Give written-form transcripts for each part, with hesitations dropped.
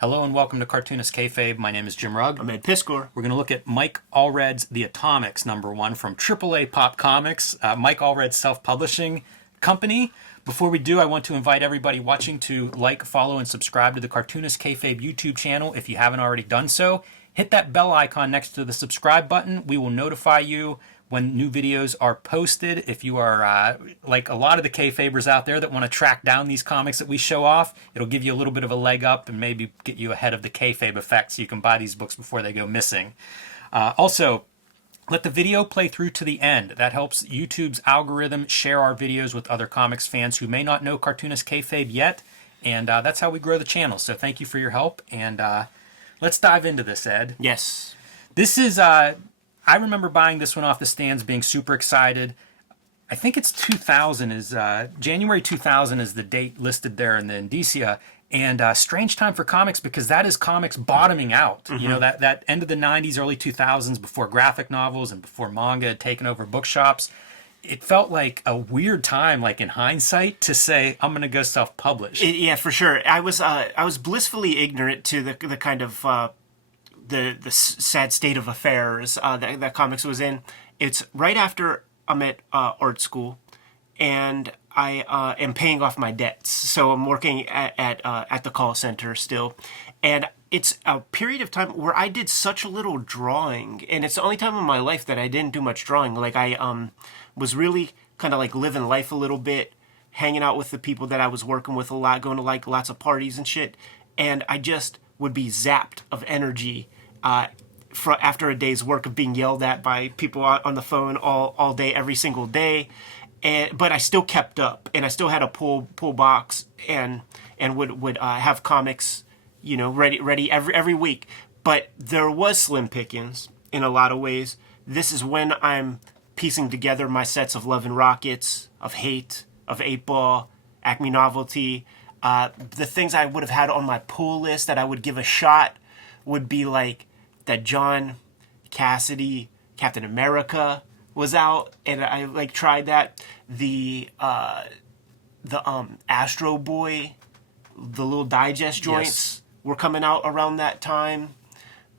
Hello and welcome to Cartoonist Kayfabe. My name is Jim Rugg. I'm Ed Piscor. We're going to look at Mike Allred's The Atomics #1 from AAA Pop Comics, Mike Allred's self-publishing company. Before we do, I want to invite everybody watching to like, follow, and subscribe to the Cartoonist Kayfabe YouTube channel if you haven't already done so. Hit that bell icon next to the subscribe button. We will notify you when new videos are posted. If you are like a lot of the Kayfabers out there that want to track down these comics that we show off, it'll give you a little bit of a leg up and maybe get you ahead of the Kayfabe effect so you can buy these books before they go missing. Also, let the video play through to the end. That helps YouTube's algorithm share our videos with other comics fans who may not know Cartoonist Kayfabe yet, and that's how we grow the channel. So thank you for your help, and let's dive into this, Ed. Yes. This is... I remember buying this one off the stands, being super excited. I think it's 2000 is January 2000 is the date listed there in the indicia, and strange time for comics because that is comics bottoming out. Mm-hmm. You know, that end of the 90s, early 2000s, before graphic novels and before manga had taken over bookshops. It felt like a weird time, like in hindsight, to say I'm going to go self-publish. Yeah, for sure. I was blissfully ignorant to the kind of the sad state of affairs that comics was in. It's right after I'm at art school, and I am paying off my debts. So I'm working at the call center still, and it's a period of time where I did such little drawing, and it's the only time in my life that I didn't do much drawing. Like I was really kind of like living life a little bit, hanging out with the people that I was working with a lot, going to like lots of parties and shit, and I just would be zapped of energy after a day's work of being yelled at by people on the phone all day, every single day. But I still kept up, and I still had a pull box, and would have comics, you know, ready every week. But there was slim pickings in a lot of ways. This is when I'm piecing together my sets of Love and Rockets, of Hate, of 8-Ball, Acme Novelty. The things I would have had on my pull list that I would give a shot would be like that John Cassidy Captain America was out, and I like tried that. The Astro Boy, the little digest joints were coming out around that time.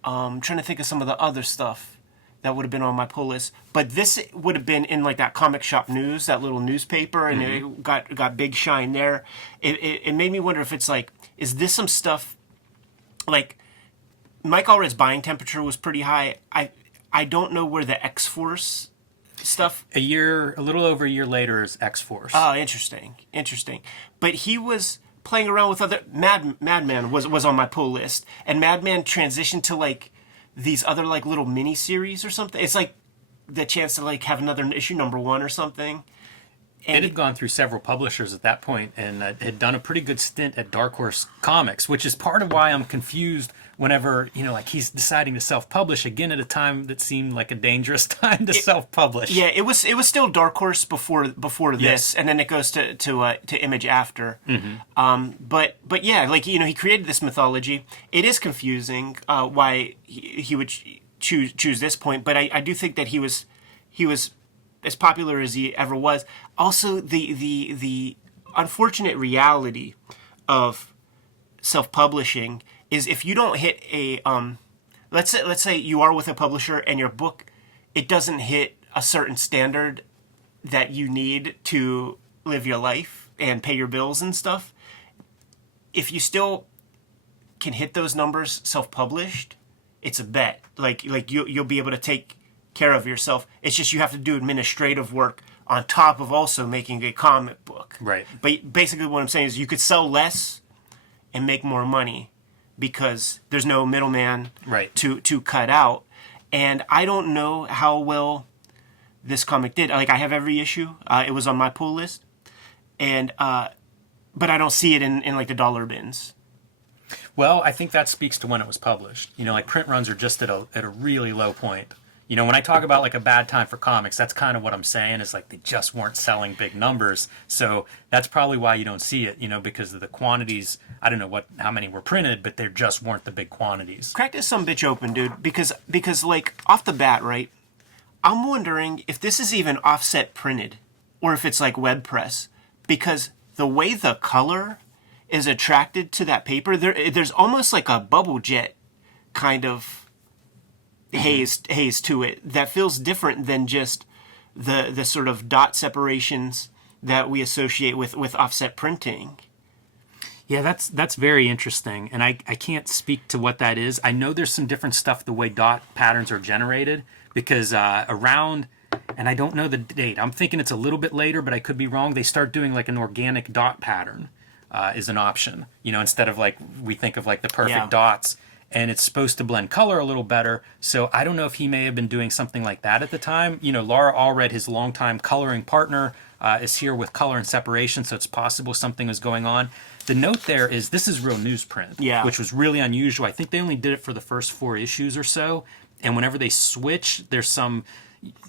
Trying to think of some of the other stuff that would have been on my pull list, but this would have been in like that Comic Shop News, that little newspaper, and it got big shine there. It made me wonder if it's like, is this some stuff like Mike Allred's buying temperature was pretty high. I don't know where the X-Force stuff... A little over a year later is X-Force. Oh, interesting. But he was playing around with other... Madman was on my pull list, and Madman transitioned to like these other like little mini-series or something. It's like the chance to like have another issue #1 or something. And it had gone through several publishers at that point and had done a pretty good stint at Dark Horse Comics, which is part of why I'm confused whenever, you know, like he's deciding to self-publish again at a time that seemed like a dangerous time to self-publish. Yeah, it was still Dark Horse before this, yes. And then it goes to Image after. Mm-hmm. But yeah, like, you know, he created this mythology. It is confusing why he would choose this point, but I do think that he was as popular as he ever was. Also, the unfortunate reality of self-publishing is if you don't hit a let's say you are with a publisher and your book, it doesn't hit a certain standard that you need to live your life and pay your bills and stuff. If you still can hit those numbers self-published, it's a bet. Like you'll be able to take care of yourself. It's just you have to do administrative work on top of also making a comic book. Right. But basically what I'm saying is you could sell less and make more money because there's no middleman to cut out. And I don't know how well this comic did. Like, I have every issue. It was on my pull list. And but I don't see it in like the dollar bins. Well, I think that speaks to when it was published. You know, like print runs are just at a really low point. You know, when I talk about like a bad time for comics, that's kind of what I'm saying is like they just weren't selling big numbers. So that's probably why you don't see it, you know, because of the quantities. I don't know how many were printed, but there just weren't the big quantities. Crack this some bitch open, dude, because like off the bat, right? I'm wondering if this is even offset printed or if it's like web press, because the way the color is attracted to that paper, there's almost like a bubble jet kind of haze to it that feels different than just the sort of dot separations that we associate with offset printing. Yeah, that's very interesting, and I can't speak to what that is. I know there's some different stuff the way dot patterns are generated, because around, and I don't know the date, I'm thinking it's a little bit later, but I could be wrong, they start doing like an organic dot pattern is an option, instead of like we think of like the perfect dots, and it's supposed to blend color a little better. So I don't know if he may have been doing something like that at the time. Laura Allred, his longtime coloring partner, is here with color and separation, so it's possible something was going on. The note there is this is real newsprint, which was really unusual. I think they only did it for the first 4 issues or so, and whenever they switch, there's some,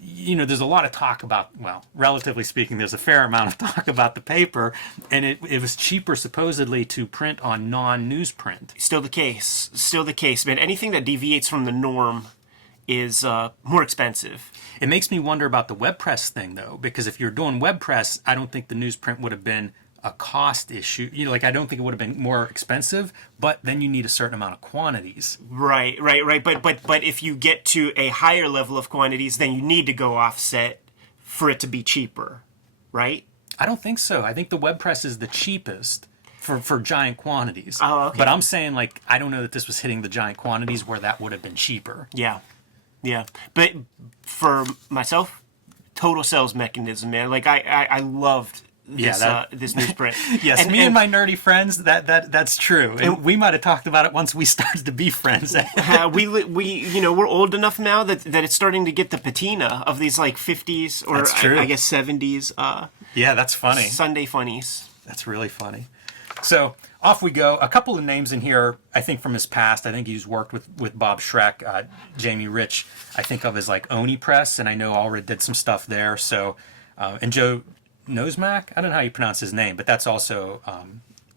there's a lot of talk about, well, relatively speaking, there's a fair amount of talk about the paper, and it was cheaper supposedly to print on non-newsprint. Still the case, man. Anything that deviates from the norm is more expensive. It makes me wonder about the web press thing, though, because if you're doing web press, I don't think the newsprint would have been a cost issue. I don't think it would have been more expensive, but then you need a certain amount of quantities. Right. But if you get to a higher level of quantities, then you need to go offset for it to be cheaper, right? I don't think so. I think the web press is the cheapest for giant quantities. Oh, okay. But I'm saying, like, I don't know that this was hitting the giant quantities where that would have been cheaper. Yeah. But for myself, total sales mechanism, man. Like I loved this this newsprint. Yes, and my nerdy friends, that's true. And we might have talked about it once we started to be friends. We're old enough now that it's starting to get the patina of these like 50s or I guess 70s. Yeah, that's funny. Sunday funnies. That's really funny. So off we go. A couple of names in here, I think from his past. I think he's worked with Bob Schreck, Jamie Rich. I think of as like Oni Press, and I know Allred did some stuff there. So, and Joe Nosemack, I don't know how you pronounce his name, but that's also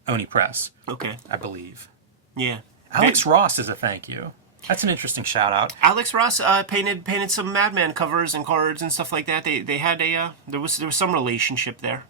Oni Press. Okay, I believe. Yeah. Alex Ross is a thank you. That's an interesting shout out. Alex Ross painted some Madman covers and cards and stuff like that. They had there was some relationship there.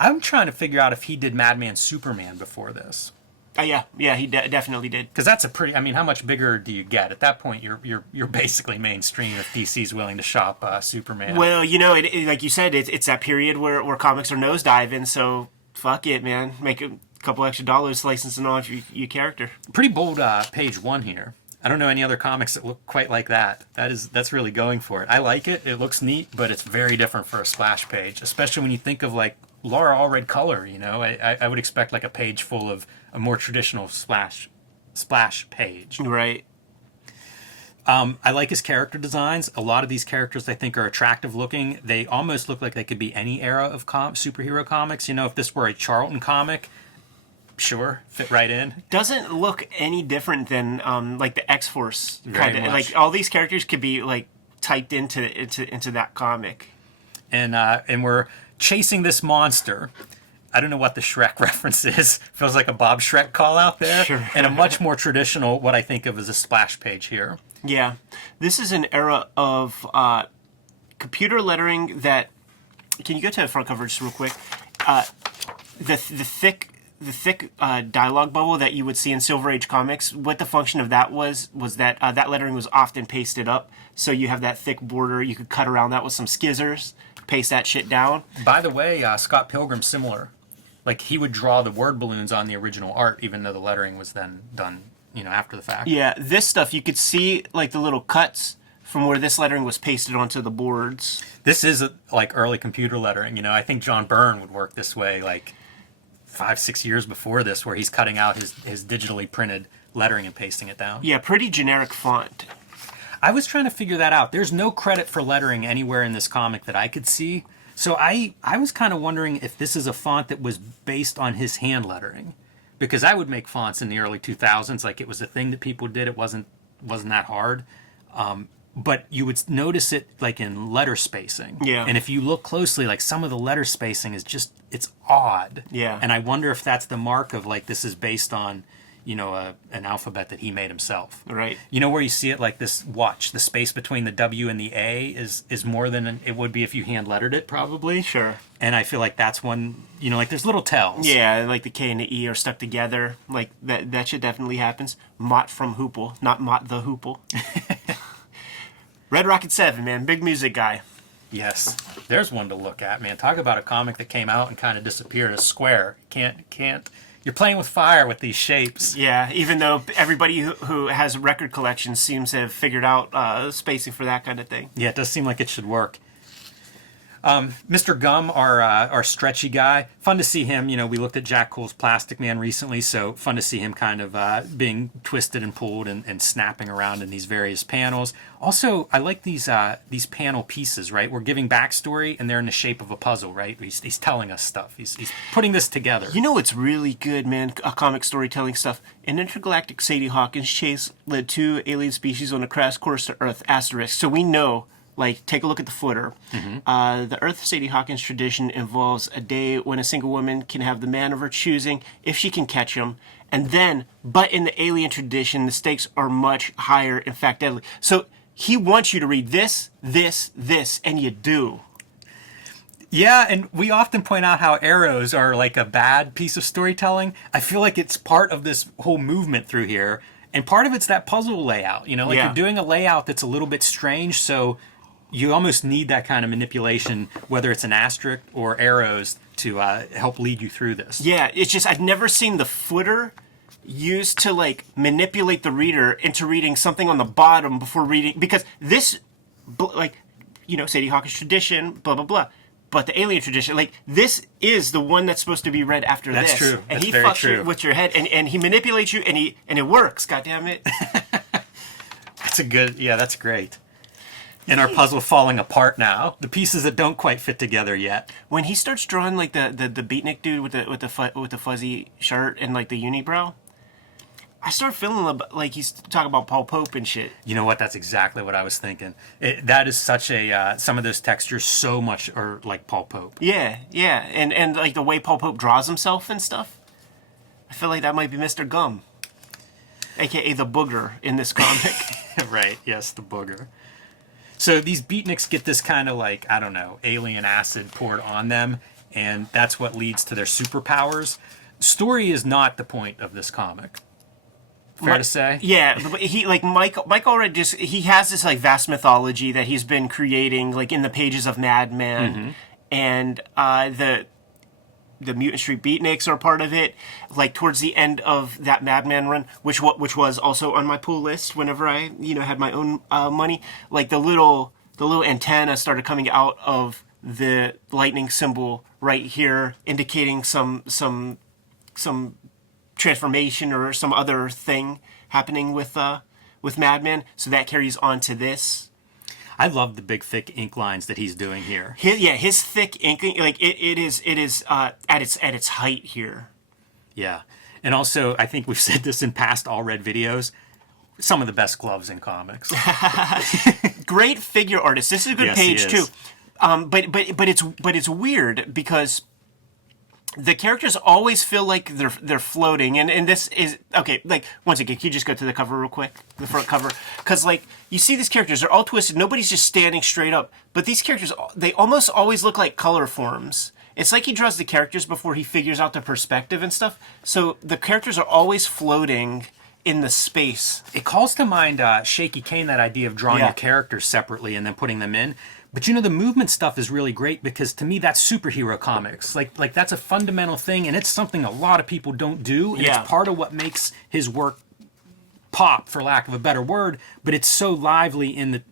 I'm trying to figure out if he did Madman Superman before this. Yeah, he definitely did. Because that's a pretty. I mean, how much bigger do you get at that point? You're basically mainstream if DC's willing to shop Superman. Well, like you said, it's that period where comics are nosediving. So fuck it, man. Make a couple extra dollars licensing off your character. Pretty bold page 1 here. I don't know any other comics that look quite like that. That's really going for it. I like it. It looks neat, but it's very different for a splash page, especially when you think of like Laura Allred color. I would expect like a page full of a more traditional splash page. Right. I like his character designs. A lot of these characters I think are attractive looking. They almost look like they could be any era of superhero comics. If this were a Charlton comic, sure, fit right in. Doesn't look any different than like the X-Force kind of. Much. Like all these characters could be like typed into that comic. And we're chasing this monster. I don't know what the Shrek reference is. Feels like a Bob Shrek call out there. Sure. And a much more traditional, what I think of as a splash page here. Yeah. This is an era of computer lettering that... Can you go to the front cover just real quick? The thick dialogue bubble that you would see in Silver Age comics, what the function of that was that that lettering was often pasted up. So you have that thick border. You could cut around that with some skizzers, paste that shit down. By the way, Scott Pilgrim's similar. Like, he would draw the word balloons on the original art, even though the lettering was then done, after the fact. Yeah, this stuff, you could see, like, the little cuts from where this lettering was pasted onto the boards. This is, like, early computer lettering. I think John Byrne would work this way, like, 5-6 years before this, where he's cutting out his digitally printed lettering and pasting it down. Yeah, pretty generic font. I was trying to figure that out. There's no credit for lettering anywhere in this comic that I could see. So I was kind of wondering if this is a font that was based on his hand lettering. Because I would make fonts in the early 2000s. Like, it was a thing that people did. It wasn't that hard. But you would notice it, like, in letter spacing. Yeah. And if you look closely, like, some of the letter spacing is just, it's odd. Yeah. And I wonder if that's the mark of, like, this is based on, an alphabet that he made himself. Right. You know where you see it like this? Watch, the space between the W and the A is more than it would be if you hand lettered it, probably. Sure. And I feel like that's one. Like there's little tells. Yeah, like the K and the E are stuck together. Like that shit definitely happens. Mott from Hoople, not Mott the Hoople. Red Rocket 7, man, big music guy. Yes, there's one to look at, man. Talk about a comic that came out and kind of disappeared. A square. Can't. You're playing with fire with these shapes. Yeah, even though everybody who has record collections seems to have figured out spacing for that kind of thing. Yeah, it does seem like it should work. Mr. Gum, our stretchy guy, fun to see him. We looked at Jack Cool's Plastic Man recently, so fun to see him kind of being twisted and pulled and snapping around in these various panels. Also, I like these panel pieces, right? We're giving backstory, and they're in the shape of a puzzle, right? He's telling us stuff. He's putting this together. You know what's really good, man? Comic storytelling stuff. An intergalactic Sadie Hawkins chase led 2 alien species on a crash course to Earth, asterisk. So we know. Like, take a look at the footer. Mm-hmm. The Earth Sadie Hawkins tradition involves a day when a single woman can have the man of her choosing if she can catch him. And then, but in the alien tradition, the stakes are much higher, in fact, deadly. So he wants you to read this, and you do. Yeah, and we often point out how arrows are like a bad piece of storytelling. I feel like it's part of this whole movement through here. And part of it's that puzzle layout. You're doing a layout that's a little bit strange, so you almost need that kind of manipulation, whether it's an asterisk or arrows, to help lead you through this. Yeah, it's just I've never seen the footer used to like manipulate the reader into reading something on the bottom before reading, because this, Sadie Hawkins tradition, blah blah blah. But the alien tradition, like this is the one that's supposed to be read after that's this. True. And that's he very fucks true. with your head, and he manipulates you, and it works. God damn it! That's great. And our puzzle falling apart now. The pieces that don't quite fit together yet. When he starts drawing like the beatnik dude with the fuzzy shirt and like the unibrow, I start feeling like he's talking about Paul Pope and shit. You know what? That's exactly what I was thinking. That is such a some of those textures so much are like Paul Pope. Yeah, and like the way Paul Pope draws himself and stuff. I feel like that might be Mr. Gum, aka the booger in this comic. Right? Yes, the booger. So these beatniks get this kind of like, I don't know, alien acid poured on them, and that's what leads to their superpowers. Story is not the point of this comic. Fair to say? Yeah, but he like Mike Allred he has this like vast mythology that he's been creating like in the pages of Madman, and the Mutant Street Beatniks are part of it. Like towards the end of that Madman run, which was also on my pool list whenever I had my own money. Like the little antenna started coming out of the lightning symbol right here, indicating some transformation or some other thing happening with Madman. So that carries on to this. I love the big thick ink lines that he's doing here. His thick inking, like it is at its height here. Yeah, and also I think we've said this in past Allred videos. Some of the best gloves in comics. Great figure artist. This is a good page too. But it's weird because the characters always feel like they're floating, and this is okay. Like once again, can you just go to the cover real quick, the front cover? Because like you see these characters, they're all twisted. Nobody's just standing straight up. But these characters, they almost always look like color forms. It's like he draws the characters before he figures out the perspective and stuff. So the characters are always floating in the space. It calls to mind Shaky Kane, that idea of drawing your characters separately and then putting them in. But the movement stuff is really great because to me that's superhero comics. Like that's a fundamental thing, and it's something a lot of people don't do, and it's part of what makes his work pop, for lack of a better word. But it's so lively in the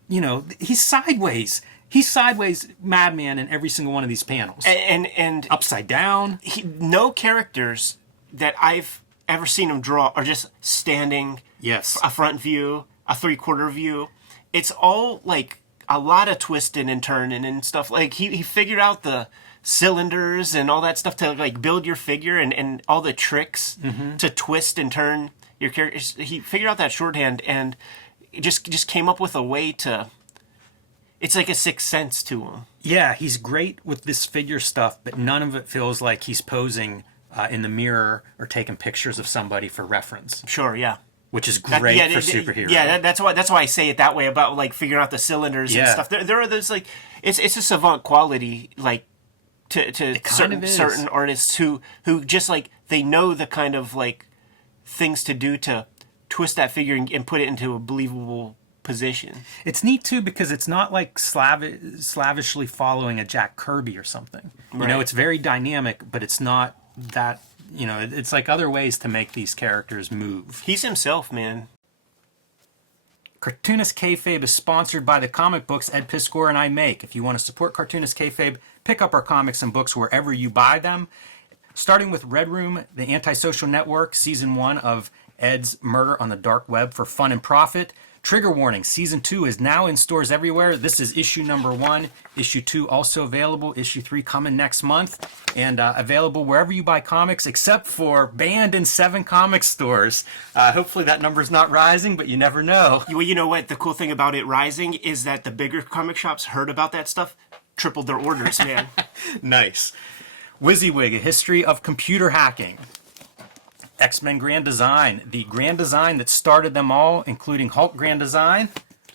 he's sideways. He's sideways Madman in every single one of these panels. And upside down. No characters that I've ever seen him draw are just standing. Yes. A front view, a 3/4 view. It's all like a lot of twisting and turning and stuff. Like he figured out the cylinders and all that stuff to like build your figure and all the tricks to twist and turn your characters. He figured out that shorthand and just came up with a way to. It's like a sixth sense to him. Yeah, he's great with this figure stuff, but none of it feels like he's posing in the mirror or taking pictures of somebody for reference, Sure, yeah. which is great for superheroes. Yeah, that's why I say it that way about like figuring out the cylinders and stuff. There are those like it's a savant quality like to certain artists who just like they know the kind of like things to do to twist that figure and put it into a believable position. It's neat too because it's not like slavishly following a Jack Kirby or something. Right. You know, it's very dynamic, but it's not that, you know, it's like other ways to make these characters move. He's himself, man. Cartoonist Kayfabe is sponsored by the comic books Ed Piskor and I make. If you want to support Cartoonist Kayfabe, pick up our comics and books wherever you buy them. Starting with Red Room, the Antisocial Network, Season 1 of Ed's Murder on the Dark Web for Fun and Profit. Trigger Warning, Season 2 is now in stores everywhere. This is issue number 1. Issue 2 also available. Issue 3 coming next month. And available wherever you buy comics, except for banned in 7 comic stores. Hopefully that number's not rising, but you never know. Well, you know what? The cool thing about it rising is that the bigger comic shops heard about that stuff, tripled their orders, man. Nice. WYSIWYG, A History of Computer Hacking. X-Men Grand Design, the Grand Design that started them all, including Hulk Grand Design.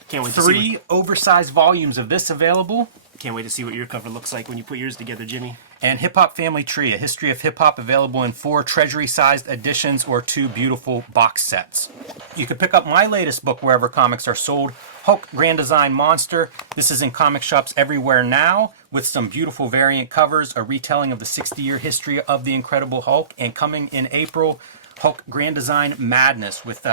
Can't wait to 3 oversized volumes of this available. Can't wait to see what your cover looks like when you put yours together, Jimmy. And Hip Hop Family Tree, A History of Hip Hop, available in 4 treasury-sized editions or 2 beautiful box sets. You can pick up my latest book wherever comics are sold, Hulk Grand Design Monster. This is in comic shops everywhere now, with some beautiful variant covers, a retelling of the 60-year history of the Incredible Hulk, and coming in April, Hulk Grand Design Madness, with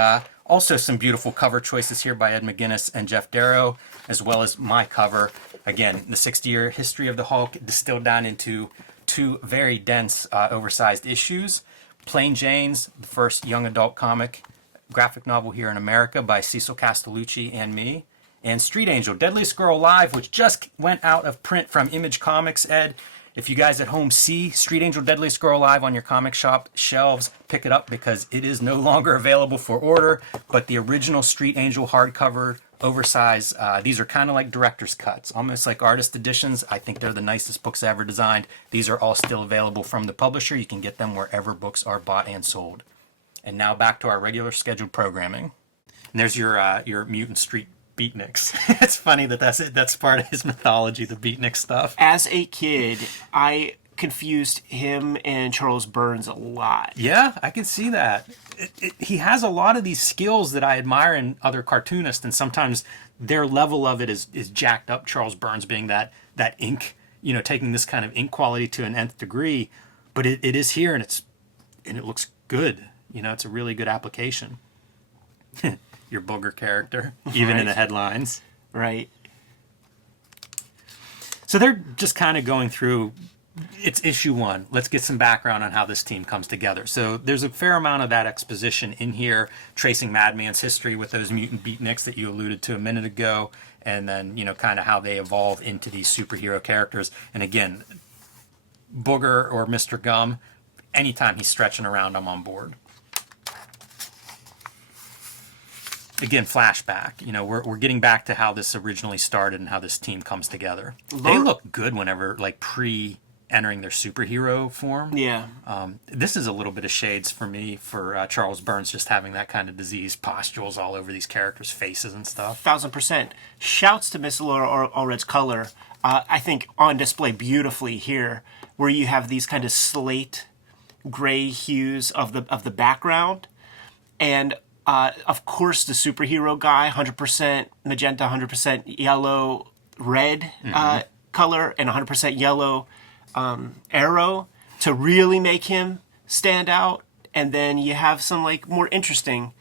also some beautiful cover choices here by Ed McGuinness and Jeff Darrow, as well as my cover. Again, the 60-year history of the Hulk distilled down into 2 very dense, oversized issues. Plain Jane's, the first young adult comic graphic novel here in America by Cecil Castellucci and me. And Street Angel, Deadliest Girl Alive, which just went out of print from Image Comics, Ed. If you guys at home see Street Angel Deadliest Girl Alive on your comic shop shelves, pick it up because it is no longer available for order. But the original Street Angel hardcover, oversized, these are kind of like director's cuts, almost like artist editions. I think they're the nicest books ever designed. These are all still available from the publisher. You can get them wherever books are bought and sold. And now back to our regular scheduled programming. And there's your Mutant Street Beatniks. It's funny that's part of his mythology, the Beatnik stuff. As a kid, I confused him and Charles Burns a lot. Yeah, I can see that. He has a lot of these skills that I admire in other cartoonists, and sometimes their level of it is jacked up. Charles Burns being that ink, you know, taking this kind of ink quality to an nth degree, but it is here, and it looks good. You know, it's a really good application. Your booger character, even in the headlines. Right. So they're just kind of going through, it's issue 1. Let's get some background on how this team comes together. So there's a fair amount of that exposition in here, tracing Madman's history with those mutant beatniks that you alluded to a minute ago, and then, you know, kind of how they evolve into these superhero characters. And again, Booger or Mr. Gum, anytime he's stretching around, I'm on board. Again, flashback. You know, we're getting back to how this originally started and how this team comes together. They look good whenever, like, entering their superhero form. Yeah. This is a little bit of shades for me for Charles Burns just having that kind of disease, pustules all over these characters' faces and stuff. 1000%. Shouts to Miss Laura Allred's color. I think on display beautifully here, where you have these kind of slate gray hues of the background, and of course, the superhero guy, 100% magenta, 100% yellow, red color, and 100% yellow arrow to really make him stand out. And then you have some like more interesting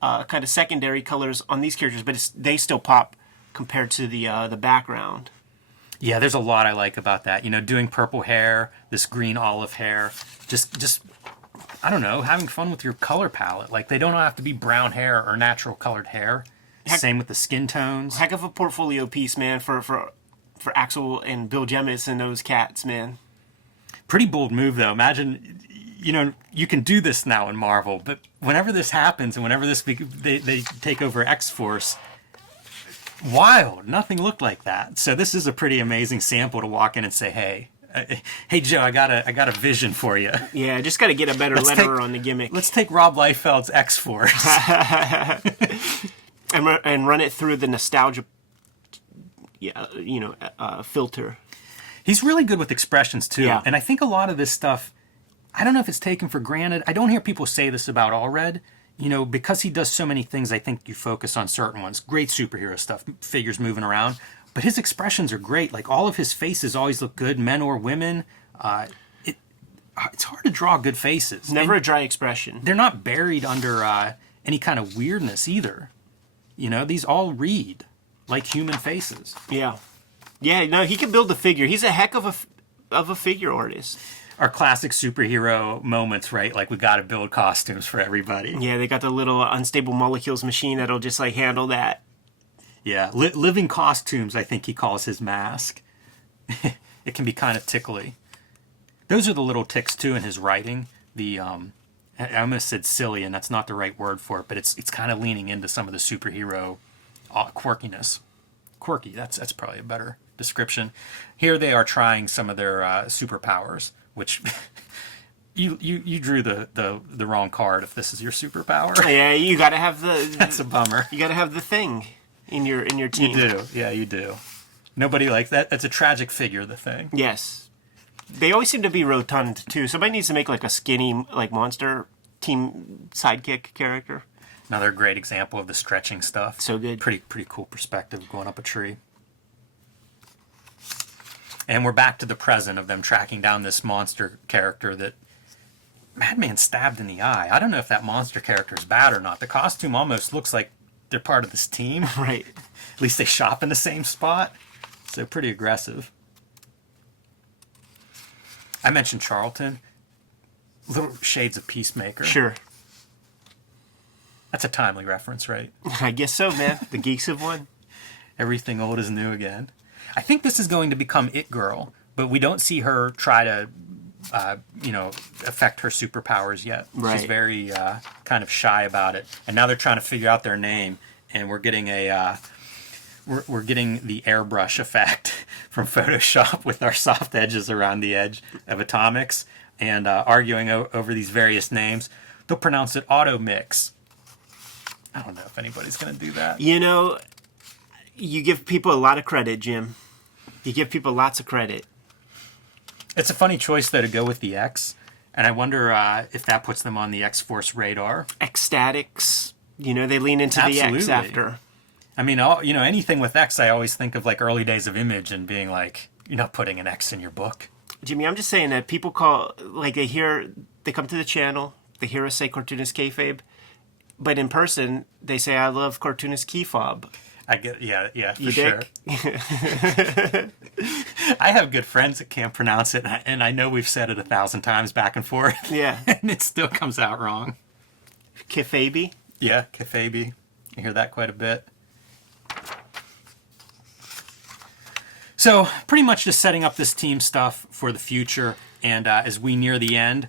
kind of secondary colors on these characters, but they still pop compared to the background. Yeah, there's a lot I like about that. You know, doing purple hair, this green olive hair, just I don't know, having fun with your color palette. Like, they don't have to be brown hair or natural colored hair. Same with the skin tones. Heck of a portfolio piece, man, for Axel and Bill Jemas and those cats, man. Pretty bold move, though. Imagine, you know, you can do this now in Marvel, but whenever this happens and whenever they take over X-Force, wild. Nothing looked like that. So this is a pretty amazing sample to walk in and say, hey, Hey Joe, I got a vision for you. Yeah, I just got to get a better letterer on the gimmick. Let's take Rob Liefeld's X-Force and run it through the nostalgia, filter. He's really good with expressions too, Yeah. and I think a lot of this stuff, I don't know if it's taken for granted. I don't hear people say this about Allred. Because he does so many things, I think you focus on certain ones. Great superhero stuff, figures moving around, but his expressions are great. Like all of his faces always look good, men or women. It's hard to draw good faces. Never a dry expression. They're not buried under any kind of weirdness either. These all read like human faces. Yeah. Yeah, no, he can build a figure. He's a heck of a figure artist. Our classic superhero moments, right? Like we got to build costumes for everybody. Yeah, they got the little unstable molecules machine that'll just like handle that. Yeah, living costumes, I think he calls his mask. It can be kind of tickly. Those are the little ticks too in his writing. I almost said silly, and that's not the right word for it, but it's kind of leaning into some of the superhero quirkiness. Quirky, that's probably a better description. Here they are trying some of their superpowers, which you drew the wrong card if this is your superpower. Yeah, you got to have the. That's a bummer. You got to have the thing in your team. You do, yeah, you do. Nobody likes that. That's a tragic figure. The Thing. Yes, they always seem to be rotund too. Somebody needs to make like a skinny like monster team sidekick character. Another great example of the stretching stuff. So good. Pretty cool perspective going up a tree. And we're back to the present of them tracking down this monster character that Madman stabbed in the eye. I don't know if that monster character is bad or not. The costume almost looks like they're part of this team. Right. At least they shop in the same spot. So pretty aggressive. I mentioned Charlton. Little shades of Peacemaker. Sure. That's a timely reference, right? I guess so, man. The geeks have won. Everything old is new again. I think this is going to become It Girl, but we don't see her try to, affect her superpowers yet. Right. She's very kind of shy about it. And now they're trying to figure out their name, and we're getting we're getting the airbrush effect from Photoshop with our soft edges around the edge of Atomics, and arguing over these various names. They'll pronounce it Auto Mix. I don't know if anybody's going to do that. You give people a lot of credit, Jim. You give people lots of credit. It's a funny choice, though, to go with the X, and I wonder if that puts them on the X-Force radar. X-Statix. They lean into the X after. I mean, anything with X, I always think of like early days of Image and being like, you're not putting an X in your book. Jimmy, I'm just saying that people they come to the channel, they hear us say Cartoonist Kayfabe, but in person, they say, I love Cartoonist Kayfabe. I get, yeah, for You sure. I have good friends that can't pronounce it, and I know we've said it 1,000 times back and forth. Yeah. And it still comes out wrong. Kayfabe? Yeah, Kayfabe. You hear that quite a bit. So, pretty much just setting up this team stuff for the future, and as we near the end,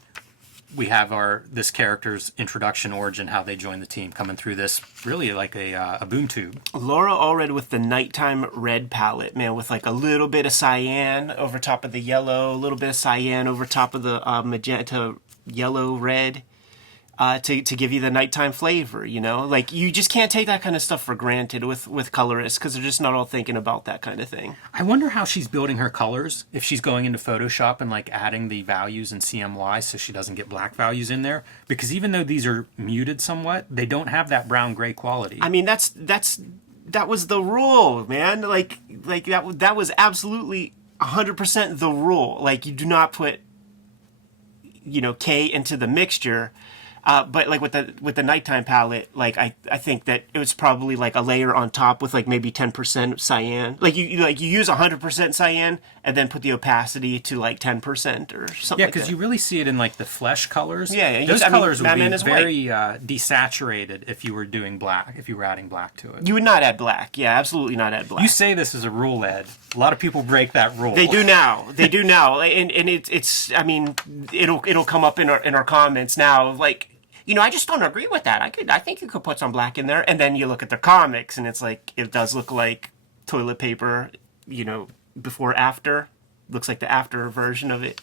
we have this character's introduction, origin, how they join the team, coming through this really like a boom tube. Laura Allred with the nighttime red palette, man, with like a little bit of cyan over top of the yellow, a little bit of cyan over top of the magenta, yellow, red, to give you the nighttime flavor, Like, you just can't take that kind of stuff for granted with colorists, because they're just not all thinking about that kind of thing. I wonder how she's building her colors, if she's going into Photoshop and like adding the values in CMY so she doesn't get black values in there, because even though these are muted somewhat, they don't have that brown gray quality. I mean, that was the rule, man. Like that was absolutely 100% the rule. Like, you do not put K into the mixture. But like with the nighttime palette, like I think that it was probably like a layer on top with like maybe 10% cyan. Like you use 100% cyan and then put the opacity to like 10% or something. Yeah, because like you really see it in like the flesh colors. Yeah, those colors would Madman be is very desaturated if you were doing black, if you were adding black to it. You would not add black. Yeah, absolutely not add black. You say this is a rule, Ed. A lot of people break that rule. They do now. And it's. I mean, it'll come up in our comments now. Like, I just don't agree with that. I think you could put some black in there. And then you look at the comics, and it's like, it does look like toilet paper. Before after. looks like the after version of it.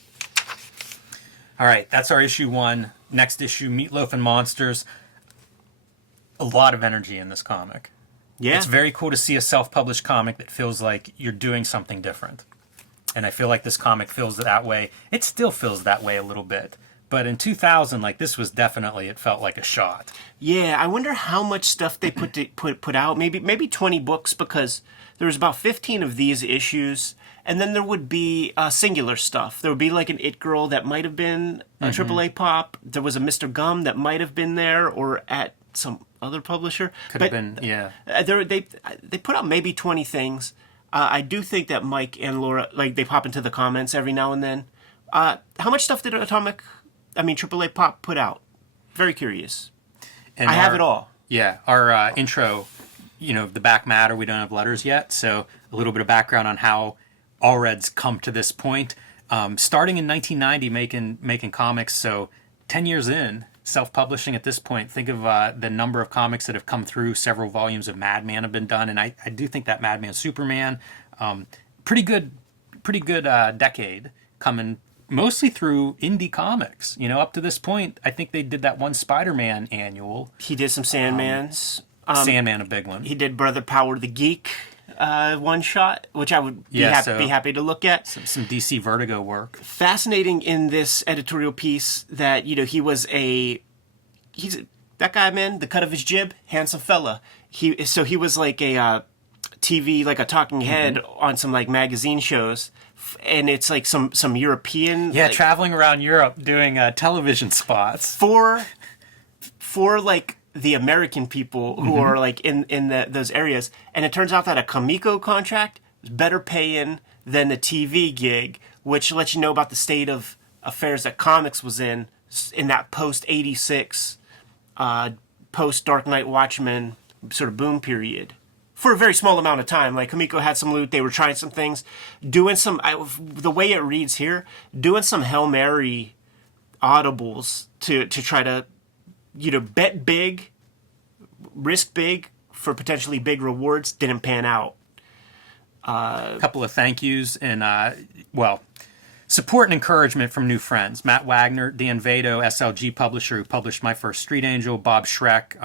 All right, that's our issue 1. Next issue, Meatloaf and Monsters. A lot of energy in this comic. Yeah. It's very cool to see a self-published comic that feels like you're doing something different. And I feel like this comic feels that way. It still feels that way a little bit. But in 2000, like, this was definitely, it felt like a shot. Yeah, I wonder how much stuff they put out. Maybe 20 books, because there was about 15 of these issues, and then there would be singular stuff. There would be like an It Girl that might have been a AAA pop. There was a Mr. Gum that might have been there or at some other publisher. Could have been, yeah. They put out maybe 20 things. I do think that Mike and Laura, like, they pop into the comments every now and then. How much stuff did AAA Pop put out? Very curious. And I have it all. Yeah, our intro, the back matter, we don't have letters yet, so a little bit of background on how Allred's come to this point. Starting in 1990 making comics, so 10 years in, self-publishing at this point. Think of the number of comics that have come through. Several volumes of Madman have been done, and I do think that Madman Superman, pretty good decade coming mostly through indie comics. Up to this point, I think they did that one Spider-Man annual. He did some Sandmans. Sandman, a big one. He did Brother Power the Geek one shot, which I would be happy to look at. Some DC Vertigo work. Fascinating in this editorial piece that he's that guy, man. The cut of his jib, handsome fella. He was like a TV, like a talking head on some like magazine shows. And it's like some European... Yeah, traveling around Europe doing television spots. For like the American people who are like in those areas. And it turns out that a Comico contract is better paying than the TV gig, which lets you know about the state of affairs that comics was in that post-86, post-Dark Knight Watchmen sort of boom period. For a very small amount of time. Like, Comico had some loot, they were trying some things, doing some, the way it reads here, doing some Hail Mary audibles to try to, bet big, risk big for potentially big rewards, didn't pan out. A couple of thank yous and, support and encouragement from new friends. Matt Wagner, Dan Vado, SLG publisher who published my first Street Angel, Bob Schreck,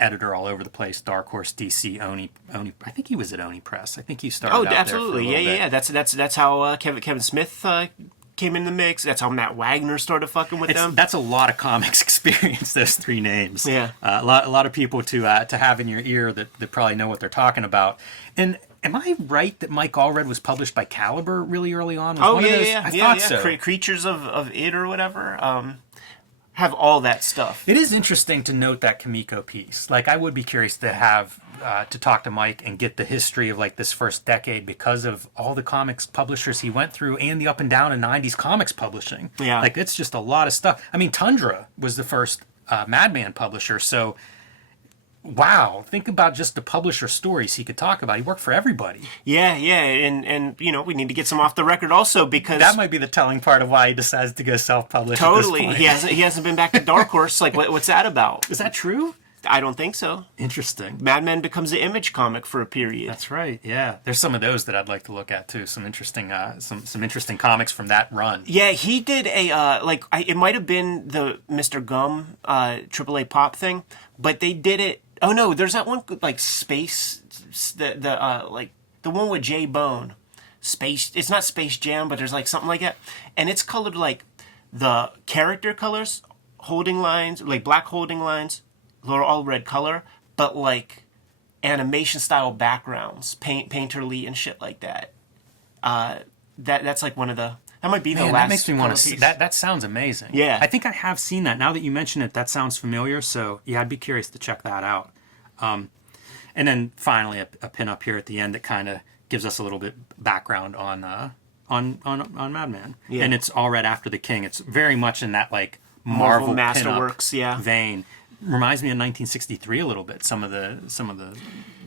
editor all over the place, Dark Horse, DC, Oni. I think he was at Oni Press. I think he started out absolutely. there for a little bit. That's how Kevin Smith came in the mix. That's how Matt Wagner started fucking with them. That's a lot of comics experience, those 3 names. Yeah. A lot of people to have in your ear that probably know what they're talking about. And am I right that Mike Allred was published by Caliber really early on? I thought so. Creatures of It or whatever. Have all that stuff. It is interesting to note that Comico piece. Like, I would be curious to have to talk to Mike and get the history of like this first decade because of all the comics publishers he went through and the up and down in 90s comics publishing. Yeah. Like, it's just a lot of stuff. I mean, Tundra was the first Madman publisher, so wow, think about just the publisher stories he could talk about. He worked for everybody. Yeah, and we need to get some off the record also, because that might be the telling part of why he decides to go self-publish. Totally, at this point. he hasn't been back to Dark Horse. Like, what's that about? Is that true? I don't think so. Interesting. Madman becomes an Image comic for a period. That's right. Yeah, there's some of those that I'd like to look at too. Some interesting, some interesting comics from that run. Yeah, he did it might have been the Mr. Gum AAA Pop thing, but they did it. Oh no, there's that one like Space, the one with Jay Bone, Space. It's not Space Jam, but there's like something like that, and it's colored like the character colors, holding lines, like black holding lines, all red color, but like animation style backgrounds, painterly and shit like that. That's like one of the. That might be the last. That makes me want to see. That sounds amazing. Yeah. I think I have seen that. Now that you mention it, that sounds familiar. So yeah, I'd be curious to check that out. And then finally, a pin up here at the end that kind of gives us a little bit background on Madman. Yeah. And it's Allred After the King. It's very much in that like Marvel Masterworks vein. Reminds me of 1963 a little bit. Some of the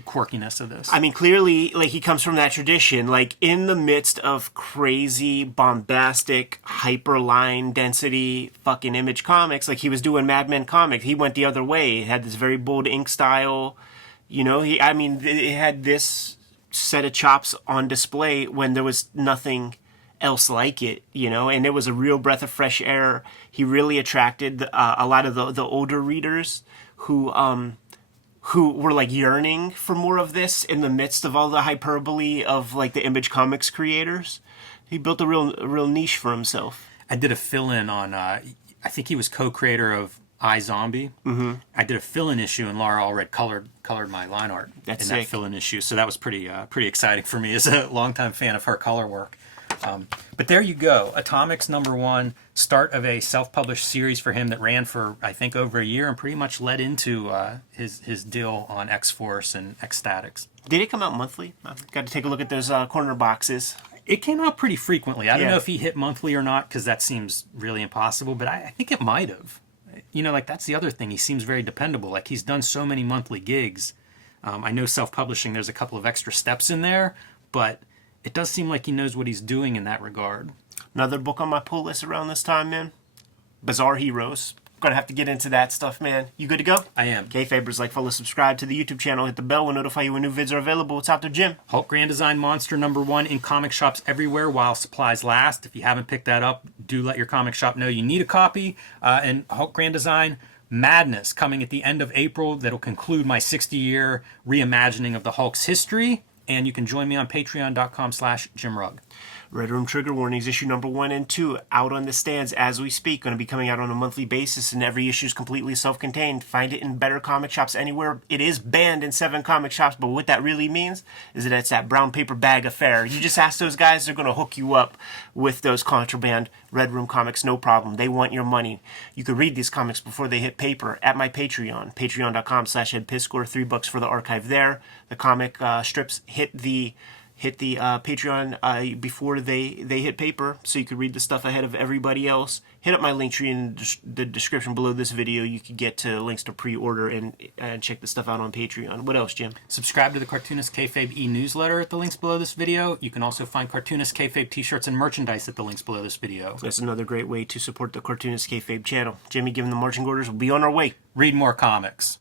quirkiness of this. I mean, clearly, like, he comes from that tradition. Like, in the midst of crazy, bombastic, hyperline density fucking Image comics, like, he was doing Madman comics. He went the other way. He had this very bold ink style. It had this set of chops on display when there was nothing else like it, you know, and it was a real breath of fresh air. He really attracted a lot of the older readers who were like yearning for more of this in the midst of all the hyperbole of like the Image Comics creators. He built a real niche for himself. I did a fill-in on, I think he was co-creator of iZombie. Mm-hmm. I did a fill-in issue, and Laura Allred colored my line art That's in sick. that fill-in issue. So that was pretty exciting for me as a longtime fan of her color work. But there you go. Atomics #1, start of a self-published series for him that ran for, I think, over a year and pretty much led into his deal on X-Force and X-Statix. Did it come out monthly? I've got to take a look at those corner boxes. It came out pretty frequently. I don't Yeah. know if he hit monthly or not, because that seems really impossible, but I think it might have. You know, like, that's the other thing. He seems very dependable. Like, he's done so many monthly gigs. I know self-publishing, there's a couple of extra steps in there, but it does seem like he knows what he's doing in that regard. Another book on my pull list around this time, man. Bizarre Heroes. Gonna have to get into that stuff, man. You good to go? I am. Kayfabers, like, follow, subscribe to the YouTube channel, hit the bell, will notify you when new vids are available. What's out there, Jim? Hulk Grand Design Monster #1 in comic shops everywhere while supplies last. If you haven't picked that up, do let your comic shop know you need a copy. And Hulk Grand Design Madness coming at the end of April. That'll conclude my 60-year reimagining of the Hulk's history. And you can join me on patreon.com/JimRugg. Red Room Trigger Warnings, issue #1 and 2, out on the stands as we speak. Going to be coming out on a monthly basis, and every issue is completely self-contained. Find it in better comic shops anywhere. It is banned in 7 comic shops, but what that really means is that it's that brown paper bag affair. You just ask those guys, they're going to hook you up with those contraband Red Room comics, no problem. They want your money. You can read these comics before they hit paper at my Patreon, patreon.com/EdPiscor, $3 for the archive there. The comic strips hit the Patreon before they hit paper, so you could read the stuff ahead of everybody else. Hit up my link tree in the description below this video. You could get to links to pre-order and check the stuff out on Patreon. What else, Jim? Subscribe to the Cartoonist Kayfabe e-newsletter at the links below this video. You can also find Cartoonist Kayfabe t-shirts and merchandise at the links below this video. That's another great way to support the Cartoonist Kayfabe channel. Jimmy, given the marching orders, we'll be on our way. Read more comics.